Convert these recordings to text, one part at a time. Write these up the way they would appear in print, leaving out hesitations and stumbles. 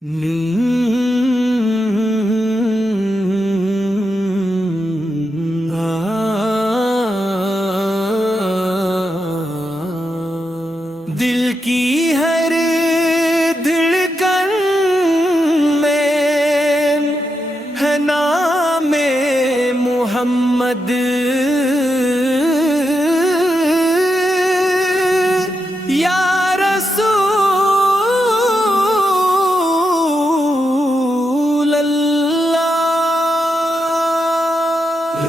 دل کی ہر دھڑکن میں ہے نام محمد، یا رسول اللہ۔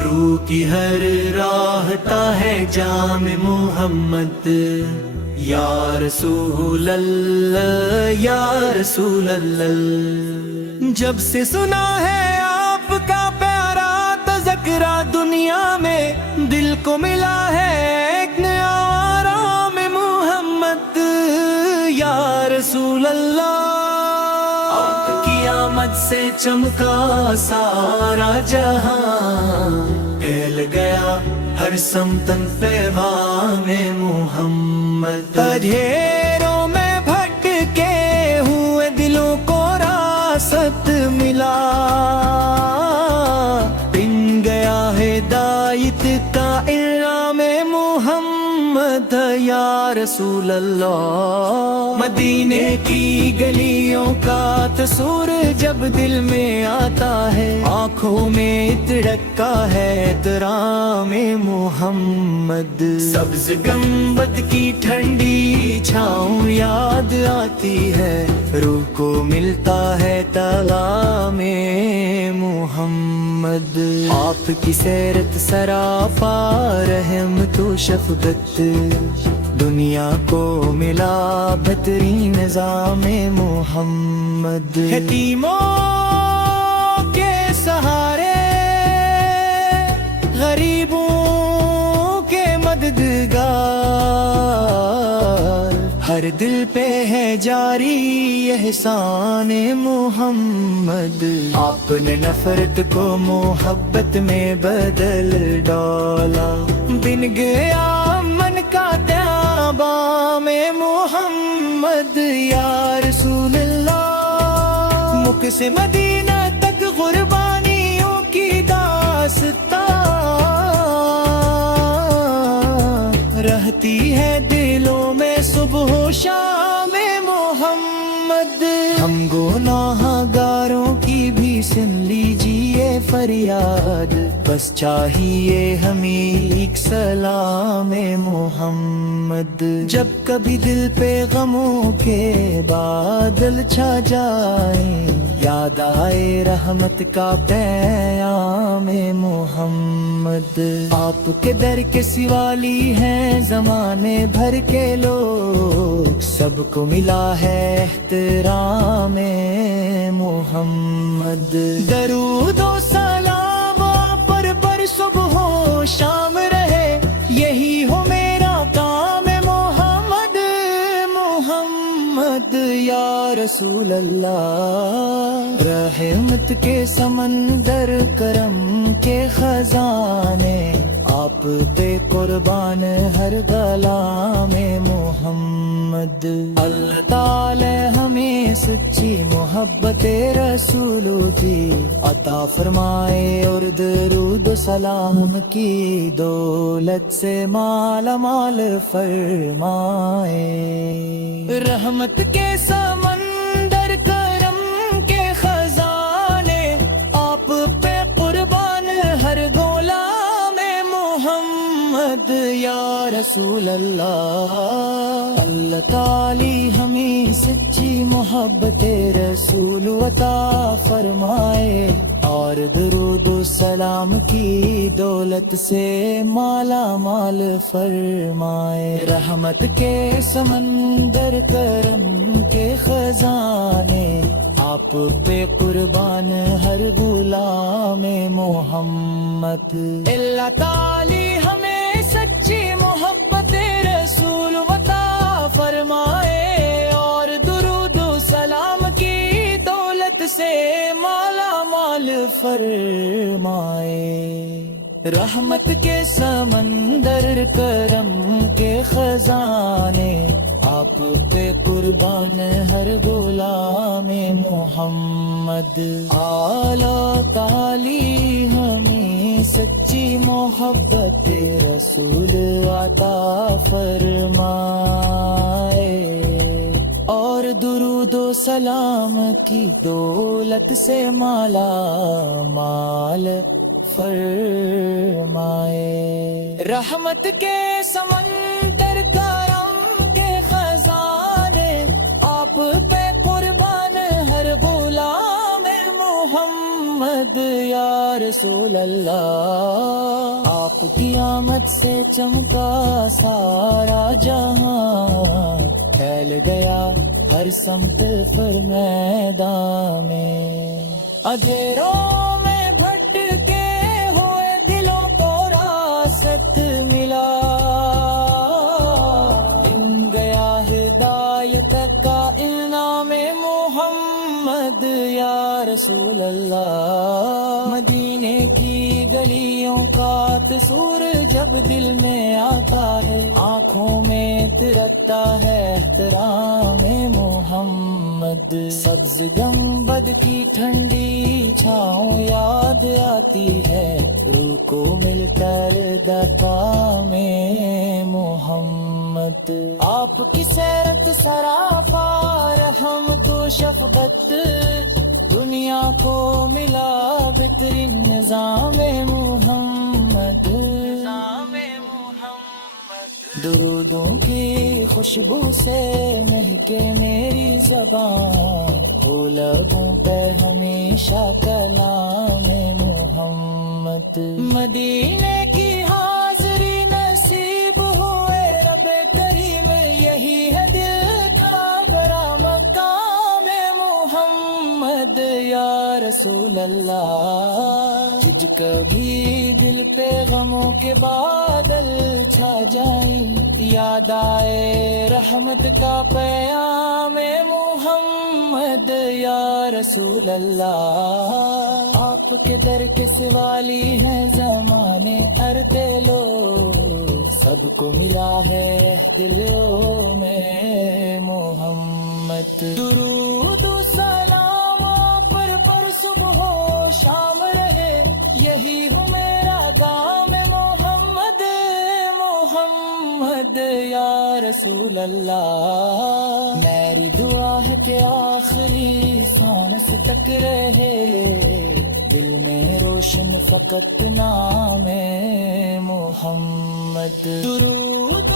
روح کی ہر راہتا ہے جام محمد، یا رسول اللہ، یا رسول اللہ۔ جب سے سنا ہے آپ کا پیارا تذکرہ، دنیا میں دل کو ملا ہے ایک نیا آرام محمد، یا رسول اللہ۔ آپ کی آمد سے چمکا سارا جہاں، پھیل گیا ہر سمتن پیغام محمد۔ اندھیروں میں بھٹکے ہوئے دلوں کو راست ملا، بن گیا ہدایت کا انعام محمد، یا رسول اللہ۔ مدینے کی گلیوں کا تصور جب دل میں آتا ہے، آنکھوں میں تڑکتا ہے احترام محمد۔ سبز گنبد کی ٹھنڈی چھاؤں یاد آتی ہے، روح کو ملتا ہے پیغام محمد۔ آپ کی سیرت سراپا رحمت و شفقت، دنیا کو ملا بہترین نظام محمد۔ یتیموں کے سہارے، غریبوں کے مددگار، ہر دل پہ ہے جاری احسان محمد۔ آپ نے نفرت کو محبت میں بدل ڈالا، بن گیا من کا تیابام محمد، یا رسول اللہ۔ مکھ سے مدینہ تک قربانیوں کی داستان رہتی ہے دلوں میں صبح و شام محمد۔ ہم گناہ گاروں کی بھی سن لیجیے فریاد، بس چاہیے ہمیں ایک سلام محمد۔ جب کبھی دل پہ غموں کے بادل چھا جائیں، یاد آئے رحمت کا پیام محمد۔ آپ کے در کے سوالی ہیں زمانے بھر کے لوگ، سب کو ملا ہے احترام محمد۔ درود و سلام آپ پر صبح و شام رہے، یہی ہو میرا کام محمد، محمد، یا رسول اللہ۔ رحمت کے سمندر کرم کے خزانے، آپ پہ قربان ہر غلام محمد۔ اللہ تعالی ہمیں سچی محبت رسول کی عطا فرمائے، اور درود و سلام کی دولت سے مالا مال فرمائے۔ رحمت کے سمندر کرم کے خزانے، آپ پہ قربان ہر غلام محمد، یا رسول اللہ۔ اللہ تعالی ہمیں سچی محبت رسول عطا فرمائے، اور درود و سلام کی دولت سے مالا مال فرمائے۔ رحمت کے سمندر کرم کے خزانے، آپ پہ قربان ہر غلام محمد۔ اللہ تعالی ہمیں سچی محبت رسول عطا فرمائے، اور درود و سلام کی دولت سے مالا مال فرمائے۔ رحمت کے سمندر کرم کے خزانے، آپ پہ قربان ہر غلام محمد اعلیٰ تعالی ہمیں سچی محبت رسول عطا فرمائے اور درود و سلام کی دولت سے مالا مال فرمائے رحمت کے سمندر کرم کے خزانے آپ پہ قربان ہر غلام محمد یا رسول اللہ آپ کی آمد سے چمکا سارا جہاں پھیل گیا ہر سمت پر میدان میں اندھیروں میں بھٹکے ہوئے دلوں کو راست ملا ان گیا ہدایت کا انعام محمد یا رسول اللہ مدینے کی گلیوں کا تصور جب دل میں آتا ہے آنکھوں میں ترتا ہے احترام محمد سبز گنبد کی ٹھنڈی چھاؤں یاد آتی ہے روح کو مل کر دقام محمد آپ کی سیرت سراپا رحمت و شفقت دنیا کو ملا بہترین نظام محمد درودوں کی خوشبو سے مہکے میری زبان ہو لبوں پہ ہمیشہ کلام محمد مدینے کی حاضری نصیب ہوئے رب کریم یہی ہے دل کا بڑا مقام محمد یا رسول اللہ تجھ کبھی دل پہ غموں کے بادل چھا جائیں یاد آئے رحمت کا پیام محمد یا رسول اللہ آپ کے در کے سوالی ہیں زمانے ارتے لو سب کو ملا ہے دلوں میں محمد درود و سلام پر صبح و شام رہے یہی ہوں میرا گام محمد محمد یا رسول اللہ میری دعا ہے کہ آخری سانس تک رہے دل میں روشن فقط نام محمد درود